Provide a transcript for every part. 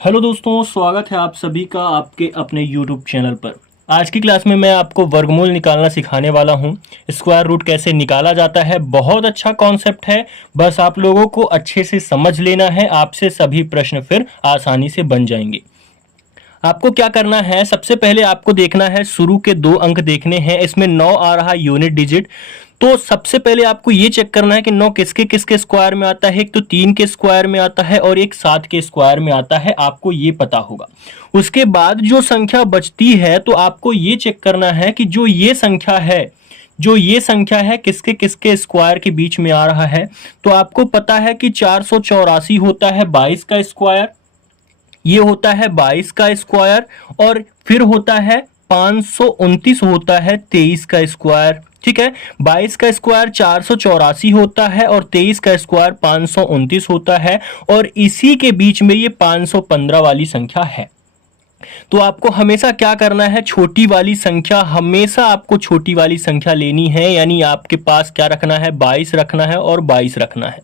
Hello दोस्तों, स्वागत है आप सभी का आपके अपने यूट्यूब चैनल पर। आज की क्लास में मैं आपको वर्गमूल निकालना सिखाने वाला हूं। स्क्वायर रूट कैसे निकाला जाता है, बहुत अच्छा कॉन्सेप्ट है। बस आप लोगों को अच्छे से समझ लेना है, आपसे सभी प्रश्न फिर आसानी से बन जाएंगे। आपको क्या करना है, सबसे पहले आपको देखना है शुरू के 2 अंक देखने हैं। इसमें 9 आ रहा है यूनिट डिजिट। तो सबसे पहले आपको ये चेक करना है कि 9 किसके किसके स्क्वायर में आता है। एक तो 3 के स्क्वायर में आता है और एक 7 के स्क्वायर में आता है, आपको ये पता होगा। उसके बाद जो संख्या बचती है तो आपको ये चेक करना है कि जो ये संख्या है किसके किसके स्क्वायर के बीच में आ रहा है। तो आपको पता है कि 484 होता है 22 का स्क्वायर, ये होता है 22 का स्क्वायर, और फिर होता है 529 होता है 23 का स्क्वायर। ठीक है, 22 का स्क्वायर 484 होता है और 23 का स्क्वायर 529 होता है, और इसी के बीच में ये 515 वाली संख्या है। तो आपको हमेशा क्या करना है, छोटी वाली संख्या, हमेशा आपको छोटी वाली संख्या लेनी है। यानी आपके पास क्या रखना है, 22 रखना है और 22 रखना है।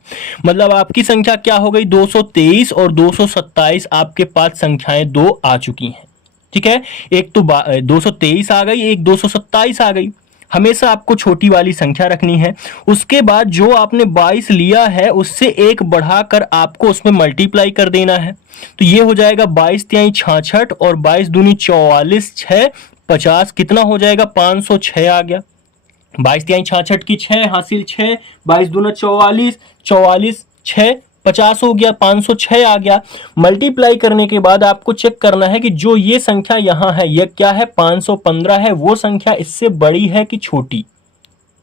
मतलब आपकी संख्या क्या हो गई, 223 और 227 आपके पास संख्याएं दो आ चुकी हैं। ठीक है, एक तो 223 आ गई, एक 227 आ गई। हमेशा आपको छोटी वाली संख्या रखनी है। उसके बाद जो आपने 22 लिया है उससे एक बढ़ाकर आपको उसमें मल्टीप्लाई कर देना है। तो ये हो जाएगा 22 तिहाई 66 और 22 दूनी 44, 6 50, कितना हो जाएगा, 506 आ गया। 22 तिहाई 66 की 6 हासिल 6, 22 दूना 44, 44 6 50 हो गया, 506 आ गया। मल्टीप्लाई करने के बाद आपको चेक करना है कि जो ये संख्या यहां है यह क्या है, 515 है। वो संख्या इससे बड़ी है कि छोटी,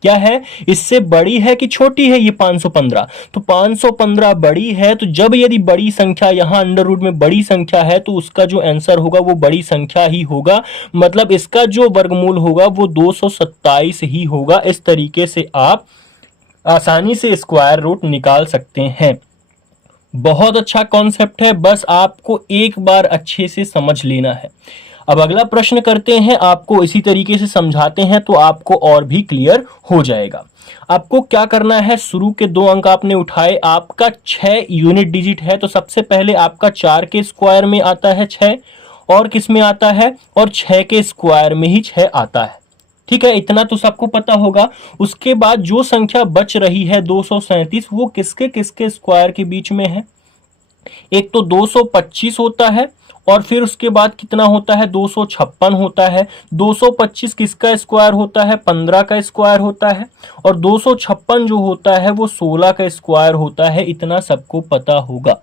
क्या है, इससे बड़ी है कि छोटी है ये 515। तो 515 बड़ी है, तो जब यदि बड़ी संख्या यहां अंडर रूट में बड़ी संख्या है तो उसका जो आंसर होगा वो बड़ी संख्या ही होगा। मतलब इसका जो वर्गमूल होगा वो 227 ही होगा। इस तरीके से आप आसानी से स्क्वायर रूट निकाल सकते हैं। बहुत अच्छा कॉन्सेप्ट है, बस आपको एक बार अच्छे से समझ लेना है। अब अगला प्रश्न करते हैं, आपको इसी तरीके से समझाते हैं तो आपको और भी क्लियर हो जाएगा। आपको क्या करना है, शुरू के 2 अंक आपने उठाए, आपका 6 यूनिट डिजिट है। तो सबसे पहले आपका 4 के स्क्वायर में आता है 6, और किस में आता है, और 6 के स्क्वायर में ही 6 आता है। ठीक है, इतना तो सबको पता होगा। उसके बाद जो संख्या बच रही है 237, वो किसके किसके स्क्वायर के बीच में है। एक तो 225 होता है, और फिर उसके बाद कितना होता है, 256 होता है। 225 किसका स्क्वायर होता है, 15 का स्क्वायर होता है, और 256 जो होता है वो 16 का स्क्वायर होता है। इतना सबको पता होगा।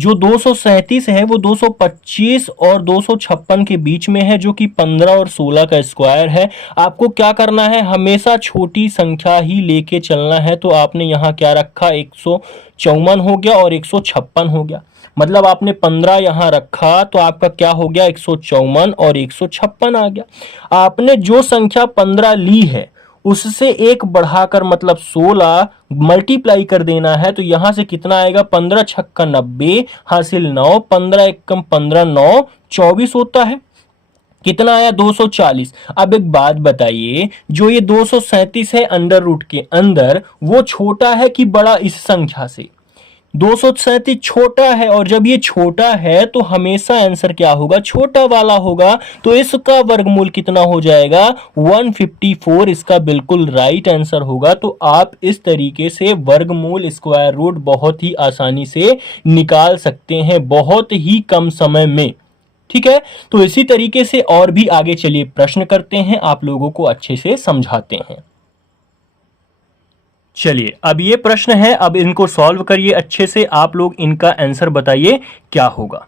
जो 237 है वो 225 और 256 के बीच में है, जो कि 15 और 16 का स्क्वायर है। आपको क्या करना है, हमेशा छोटी संख्या ही लेके चलना है। तो आपने यहाँ क्या रखा, 154 हो गया और 156 हो गया। मतलब आपने 15 यहां रखा तो आपका क्या हो गया, 154 और 156 आ गया। आपने जो संख्या 15 ली है उससे एक बढ़ाकर मतलब 16 मल्टीप्लाई कर देना है। तो यहां से कितना आएगा, 15 छक्का 90 हासिल 9, 15 एकम 15, 9 24 होता है। कितना आया, 240। अब एक बात बताइए, जो ये 237 है अंडर रूट के अंदर, वो छोटा है कि बड़ा इस संख्या से। 237 छोटा है, और जब ये छोटा है तो हमेशा आंसर क्या होगा, छोटा वाला होगा। तो इसका वर्गमूल कितना हो जाएगा, 154 इसका बिल्कुल राइट आंसर होगा। तो आप इस तरीके से वर्गमूल स्क्वायर रूट बहुत ही आसानी से निकाल सकते हैं, बहुत ही कम समय में। ठीक है, तो इसी तरीके से और भी आगे चलिए प्रश्न करते हैं, आप लोगों को अच्छे से समझाते हैं। चलिए, अब ये प्रश्न है, अब इनको सॉल्व करिए अच्छे से। आप लोग इनका आंसर बताइए क्या होगा।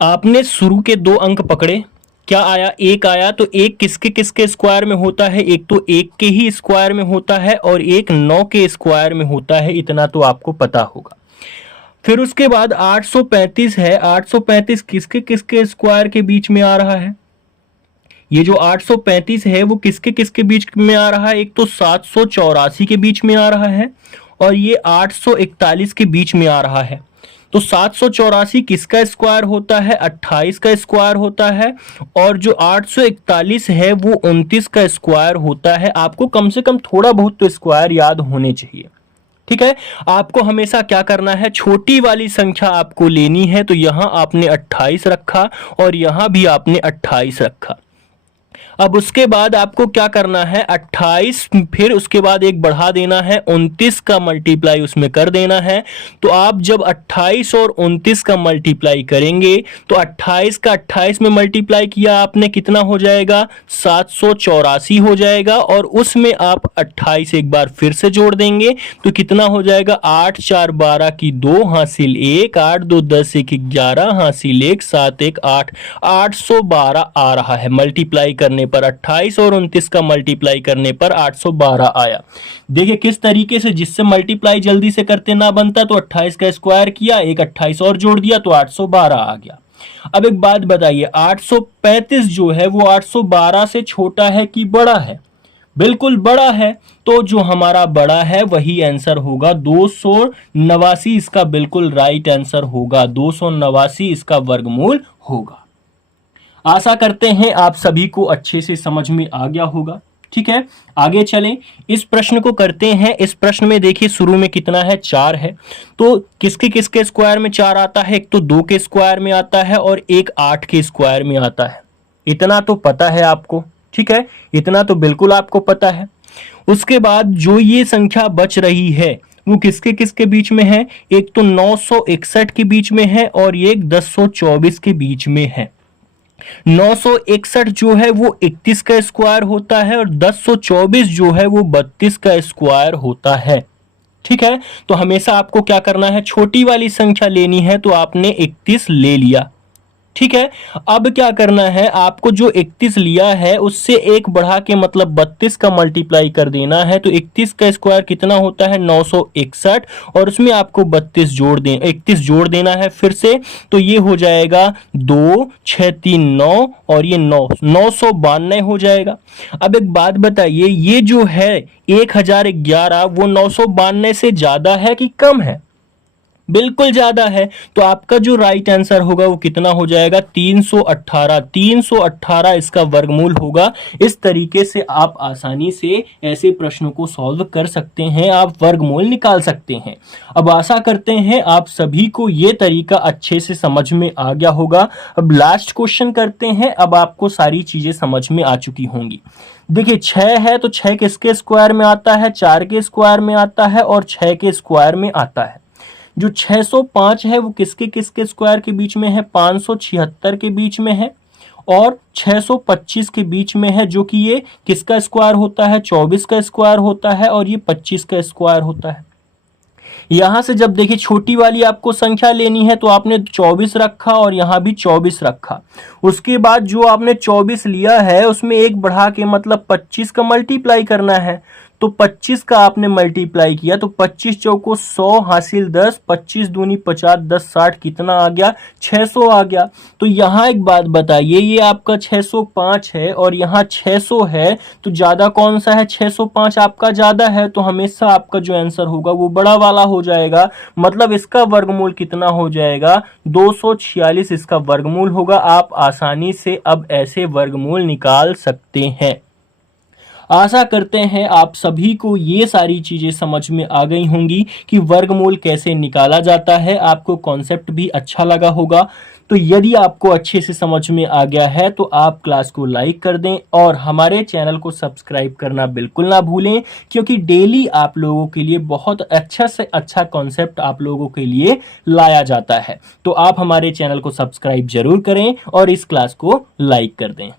आपने शुरू के 2 अंक पकड़े, क्या आया, 1 आया। तो 1 किसके किसके स्क्वायर में होता है, एक तो 1 के ही स्क्वायर में होता है और एक 9 के स्क्वायर में होता है। इतना तो आपको पता होगा। फिर उसके बाद 835 है, 835 किसके किसके स्क्वायर के बीच में आ रहा है। ये जो 835 है वो किसके किसके बीच में आ रहा है, एक तो 784 के बीच में आ रहा है, और ये 841 के बीच में आ रहा है। तो 784 किसका स्क्वायर होता है, 28 का स्क्वायर होता है, और जो 841 है वो 29 का स्क्वायर होता है। आपको कम से कम थोड़ा बहुत तो स्क्वायर याद होने चाहिए। ठीक है, आपको हमेशा क्या करना है, छोटी वाली संख्या आपको लेनी है। तो यहां आपने 28 रखा और यहां भी आपने 28 रखा। अब उसके बाद आपको क्या करना है, 28 फिर उसके बाद एक बढ़ा देना है, 29 का मल्टीप्लाई उसमें कर देना है। तो आप जब 28 और 29 का मल्टीप्लाई करेंगे तो 28 का 28 में मल्टीप्लाई किया आपने, कितना हो जाएगा, 784 हो जाएगा। और उसमें आप 28 एक बार फिर से जोड़ देंगे तो कितना हो जाएगा, 8 4 12 की 2 हासिल 1, 8 2 10 1 11 हासिल 1 7 1 8, 812 आ रहा है मल्टीप्लाई करने पर। 28 और 29 का मल्टीप्लाई करने पर 812 आया। देखिए किस तरीके से, जिससे मल्टीप्लाई जल्दी से करते ना बनता तो 28 का स्क्वायर किया, एक 28 और जोड़ दिया तो 812 आ गया। अब एक बात बताइए, 835 जो है वो 812 से छोटा है कि बड़ा है? बिल्कुल बड़ा है। तो जो हमारा बड़ा है वही आंसर होगा, 289 इसका बिल्कुल राइट आंसर होगा। 289 इसका वर्गमूल होगा। आशा करते हैं आप सभी को अच्छे से समझ में आ गया होगा। ठीक है, आगे चलें, इस प्रश्न को करते हैं। इस प्रश्न में देखिए शुरू में कितना है, 4 है। तो किसके किसके स्क्वायर में 4 आता है? एक तो 2 के स्क्वायर में आता है और एक 8 के स्क्वायर में आता है। इतना तो पता है आपको, ठीक है, इतना तो बिल्कुल आपको पता है। उसके बाद जो ये संख्या बच रही है वो किसके किसके बीच में है? एक तो 961 के बीच में है और एक 1024 के बीच में है। 961 जो है वो 31 का स्क्वायर होता है और 1024 जो है वो 32 का स्क्वायर होता है। ठीक है, तो हमेशा आपको क्या करना है, छोटी वाली संख्या लेनी है। तो आपने 31 ले लिया। ठीक है, अब क्या करना है, आपको जो 31 लिया है उससे एक बढ़ा के मतलब 32 का मल्टीप्लाई कर देना है। तो 31 का स्क्वायर कितना होता है, 961, और उसमें आपको 31 जोड़ देना है फिर से। तो ये हो जाएगा 2 6 3 9 और ये 992 हो जाएगा। अब एक बात बताइए, ये जो है 1011 वो 992 से ज्यादा है कि कम है? बिल्कुल ज्यादा है। तो आपका जो राइट आंसर होगा वो कितना हो जाएगा, 318। 318 इसका वर्गमूल होगा। इस तरीके से आप आसानी से ऐसे प्रश्नों को सॉल्व कर सकते हैं, आप वर्गमूल निकाल सकते हैं। अब आशा करते हैं आप सभी को ये तरीका अच्छे से समझ में आ गया होगा। अब लास्ट क्वेश्चन करते हैं। अब आपको सारी चीजें समझ में आ चुकी होंगी। देखिए 6 है तो 6 किसके स्क्वायर में आता है, 4 के स्क्वायर में आता है और 6 के स्क्वायर में आता है। जो 605 है वो किसके किसके स्क्वायर के बीच में है, 576 के बीच में है और 625 के बीच में है। जो कि ये किसका स्क्वायर होता है, 24 का स्क्वायर होता है और ये 25 का स्क्वायर होता है। यहां से जब देखिए छोटी वाली आपको संख्या लेनी है तो आपने 24 रखा और यहां भी 24 रखा। उसके बाद जो आपने 24 लिया है उसमें एक बढ़ा के मतलब 25 का मल्टीप्लाई करना है। तो 25 का आपने मल्टीप्लाई किया तो 25 चौको 100 हासिल 10, 25 दूनी 50, 10 60 कितना आ गया, 600 आ गया। तो यहाँ एक बात बताइए, ये आपका 605 है और यहाँ 600 है, तो ज्यादा कौन सा है, 605 आपका ज्यादा है। तो हमेशा आपका जो आंसर होगा वो बड़ा वाला हो जाएगा। मतलब इसका वर्गमूल कितना हो जाएगा, 246 इसका वर्गमूल होगा। आप आसानी से अब ऐसे वर्गमूल निकाल सकते हैं। आशा करते हैं आप सभी को ये सारी चीजें समझ में आ गई होंगी कि वर्गमूल कैसे निकाला जाता है। आपको कॉन्सेप्ट भी अच्छा लगा होगा। तो यदि आपको अच्छे से समझ में आ गया है तो आप क्लास को लाइक कर दें और हमारे चैनल को सब्सक्राइब करना बिल्कुल ना भूलें, क्योंकि डेली आप लोगों के लिए बहुत अच्छा से अच्छा कॉन्सेप्ट आप लोगों के लिए लाया जाता है। तो आप हमारे चैनल को सब्सक्राइब जरूर करें और इस क्लास को लाइक कर दें।